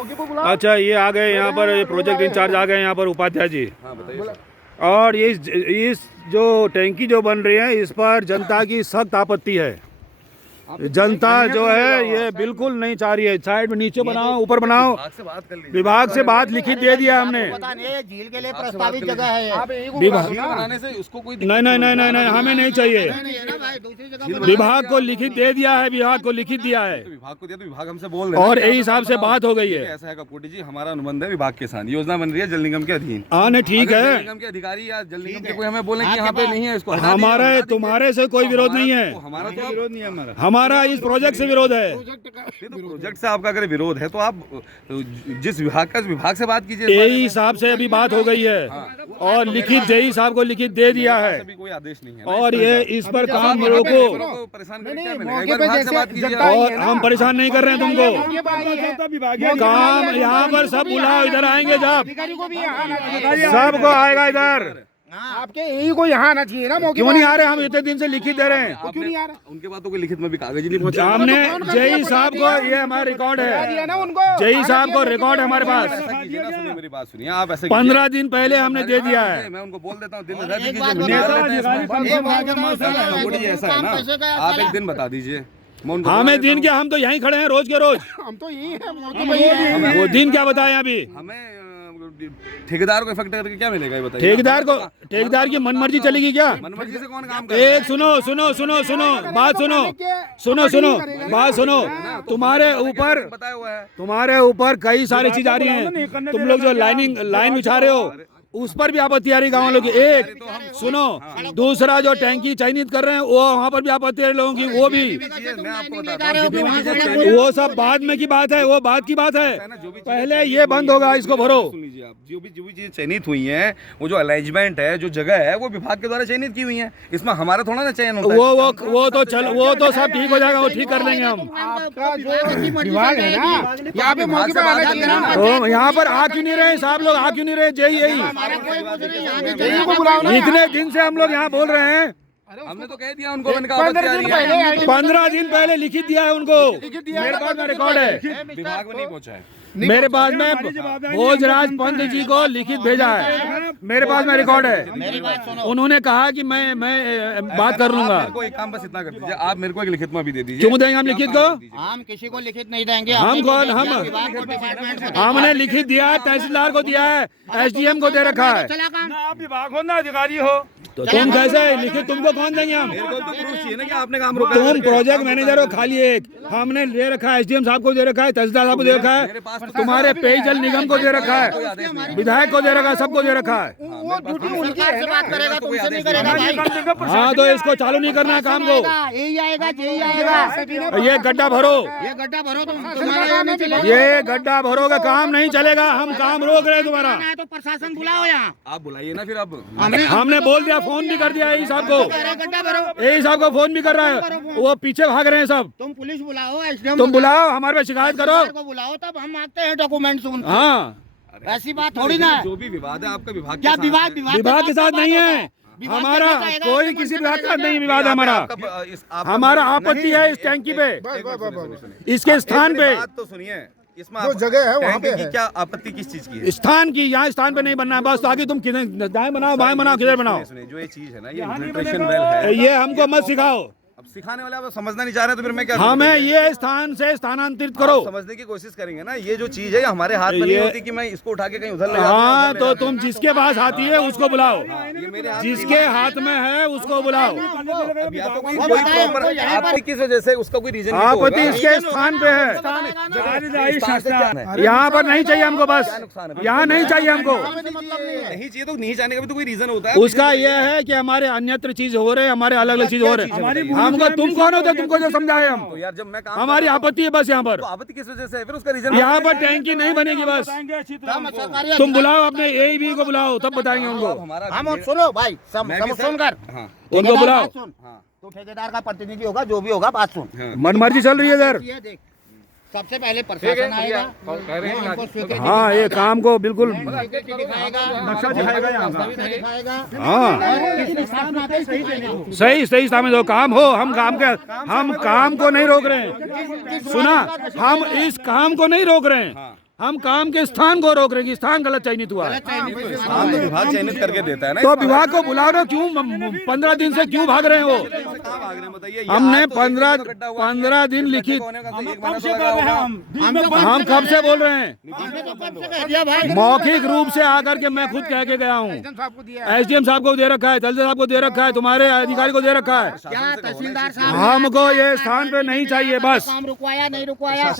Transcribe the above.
अच्छा, ये आ गए यहाँ पर, ये प्रोजेक्ट इंचार्ज आ गए यहाँ पर, उपाध्याय जी। हाँ बताइए। और इस जो टैंकी जो बन रही है, इस पर जनता की सख्त आपत्ति है। जनता जो है ये बिल्कुल नहीं चाह रही है। साइड में नीचे बनाओ, ऊपर बनाओ। विभाग से बात लिखित दे दिया हमने। झील के लिए प्रस्तावित जगह है। विभाग बनाने से उसको कोई नहीं नहीं नहीं नहीं नहीं, हमें नहीं चाहिए। विभाग को लिखित दे दिया है, विभाग को लिखित दिया है, विभाग को दिया तो विभाग हमसे बोल रहे हैं और यही हिसाब से बात हो गई है। ऐसा है कपूटी जी, हमारा अनुबंध है विभाग के साथ, योजना बन रही है जल निगम के अधीन। हाँ नहीं, ठीक जल है। निगम के अधिकारी या जल निगम के कोई हमें बोले कि यहाँ पे नहीं है, इसको हमारे तुम्हारे से कोई विरोध नहीं है। हमारा तो विरोध नहीं है। हमारा इस प्रोजेक्ट से विरोध है। प्रोजेक्ट से आपका अगर विरोध है तो आप जिस विभाग से बात कीजिए। यही हिसाब से अभी बात हो गई है, और लिखित जेई साहब को लिखित दे दिया है, कोई आदेश नहीं है। और ये इस पर काम रोको। परेशान और हम परेशान नहीं कर रहे हैं तुमको। काम यहाँ पर सब बुलाओ, इधर आएंगे जब सबको आएगा इधर। आपके यही को यहाँ आना चाहिए ना। क्यों नहीं आ रहे? हम इतने दिन से लिखित दे रहे हैं। क्यों नहीं आ रहा? उनके बाद तो कोई लिखित में भी कागज ही नहीं पहुंचा। हमने जेई साहब को, ये हमारा रिकॉर्ड है, जेई साहब को रिकॉर्ड है हमारे पास। मेरी बात सुनिए, आप ऐसे 15 दिन पहले हमने दे दिया है। मैं उनको बोल देता हूँ दिन ऐसा है ना, आप एक दिन बता दीजिए। हमें दिन क्या, हम तो यहीं खड़े हैं रोज के रोज। हम तो यही है। वो दिन क्या बताएं अभी? हमें ठेकेदार को इफेक्ट करके क्या मिलेगा ये बताइए। ठेकेदार की मनमर्जी चलेगी क्या? मनमर्जी से कौन काम करेगा? एक सुनो सुनो सुनो सुनो बात सुनो सुनो बात सुनो। तुम्हारे ऊपर कई सारी चीज आ रही हैं। तुम लोग जो लाइन बिछा रहे हो, उस पर भी आपत्ति आ रही गाँव वालों की। एक सुनो, दूसरा जो टैंकी चयनित कर रहे हैं, वो वहाँ पर भी आपत्ति आ रही लोगों की, वो भी। वो सब बाद में की बात है, वो बात की बात है। पहले ये बंद होगा, इसको भरो। सुनिए आप, जो भी चीजें चयनित हुई हैं, वो जो अलाइजमेंट है, जो जगह है, वो विभाग के द्वारा चयनित की हुई है। इसमें हमारा थोड़ा ना चयन होता है। वो तो सब ठीक हो जाएगा, वो ठीक कर लेंगे हम। आपका जो विभाग है ना, यहाँ पे मौके पर आना चाहिए ना। तो यहाँ पर आ क्यों नहीं रहे साहब लोग? आ क्यों नहीं रहे? यही इतने दिन से हम लोग यहाँ बोल रहे हैं। हमने तो कह दिया उनको, 15 दिन पहले लिखित दिया है उनको। मेरे पास में रिकॉर्ड है, विभाग में नहीं पहुंचा है। मेरे पास में भोजराज पंत जी को लिखित भेजा है, मेरे पास में रिकॉर्ड है। उन्होंने कहा कि मैं बात कर लूंगा। को एक काम बस इतना कर दीजिए, आप मेरे को एक लिखित में भी दे दीजिए। क्यों देंगे हम लिखित को? हम किसी को लिखित नहीं देंगे। हमने लिखित दिया है, तहसीलदार को दिया है, SDM को दे रखा है। आप विभाग हो ना, अधिकारी हो, तो तुम कैसे लिखित तुमको कौन देंगे हम? मेरे को तो प्रूफ चाहिए ना कि आपने काम रोका। तुम प्रोजेक्ट मैनेजर हो खाली एक। हमने दे रखा है, SDM साहब को दे रखा है, तहसीलदार साहब को दे रखा है, तुम्हारे पेयजल निगम को दे रखा है, विधायक को दे रखा है, सबको दे रखा है। हाँ तो इसको चालू नहीं करना है काम को। यही आएगा, यही आएगा। ये गड्ढा भरो, ये गड्ढा भरो, तो तुम्हारा नहीं चलेगा। ये गड्ढा भरोगे, काम नहीं चलेगा। हम काम रोक रहे हैं तुम्हारा। तो प्रशासन बुलाओ यहाँ। आप बुलाइए ना फिर। अब हमने बोल दिया, फोन भी कर दिया यही साहब को, गड्ढा भरो। यही साहब को फोन भी कर रहा है, वो पीछे भाग रहे हैं सब। तुम पुलिस बुलाओ, SDM तुम बुलाओ, हमारे पे शिकायत करो को बुलाओ, तब हम आते हैं डॉक्यूमेंट्स उनके। हाँ, ऐसी बात थोड़ी ना है। जो भी विवाद है आपका विभाग क्या विभाग के साथ नहीं है हमारा, कोई किसी विभाग का नहीं विवाद है हमारा। हमारा आपत्ति है इस टैंकी पे, इसके स्थान पे। तो सुनिए, इसमें जो जगह है वहाँ पे की क्या आपत्ति किस चीज की है? स्थान की, यहाँ स्थान पे नहीं बनना है बस। आगे तुम किधर दाएं बनाओ, बाएं बनाओ, किधर बनाओ। जो ये चीज है ना, ये इन्फिल्ट्रेशन वेल है। ये हमको मत सिखाओ। अब सिखाने वाले आप समझना नहीं चाह रहे तो फिर मैं क्या हमें ये स्थान से स्थानांतरित करो। समझने की कोशिश करेंगे ना। ये जो चीज है हमारे हाथ में नहीं होती कि मैं इसको उठा के कहीं उधर ले जाऊं। हाँ तो तुम जिसके पास आती है उसको बुलाओ, ये मेरे हाथ जिसके हाथ में है उसको बुलाओ। या तो कोई प्रॉपर आपत्ति किस वजह से, उसका कोई रीजन आपत्ति इसके स्थान पे है, यहाँ पर नहीं चाहिए हमको। बस यहाँ नहीं चाहिए हमको। नहीं चाहिए तो नहीं जाने का भी तो कोई रीजन होता है। उसका ये है कि हमारे अन्यत्र चीज हो रहे हैं, हमारे अलग अलग चीज हो रहे हैं। हमको तुम कौन होते तुमको जो समझाए हम? तो यार जब मैं काम हमारी आपत्ति है बस यहाँ पर। तो आपत्ति किस वजह से है? फिर उसका रीजन यहाँ पर टैंकी नहीं बनेगी बस। तुम बुलाओ अपने AEB को बुलाओ, तब बताएंगे उनको। हम सुनो भाई, सुनकर उनको बुलाओ। तो ठेकेदार का प्रतिनिधि होगा, जो भी होगा, बात सुन। मनमर्जी चल रही है इधर। देख, सबसे पहले प्रशासन आएगा। हाँ, ये काम को बिल्कुल दिखाएगा, नक्शा दिखाएगा यहाँ का। दिखाएगा। हाँ सही स्थान में जो काम हो, हम काम को नहीं रोक रहे हैं। सुना, हम इस काम को नहीं रोक रहे हैं, हम काम के स्थान को रोक रहे हैं कि स्थान गलत चयनित हुआ है। स्थान तो विभाग चयनित करके देता है ना। तो विभाग को बुलाओ ना, क्यों 15 दिन से क्यों भाग रहे हैं वो? कहाँ भाग रहे हैं बताइए? हमने 15 दिन लिखित, हम कब से बोल रहे हैं? मौखिक रूप से आकर के मैं खुद कह के गया हूँ, एसडीएम साहब को दे रखा है, तहसीलदार साहब को दे रखा है, तुम्हारे अधिकारी को दे रखा है। क्या तहसीलदार साहब हमको ये स्थान पे नहीं चाहिए, बस काम रुकवाया नहीं रुकवाया?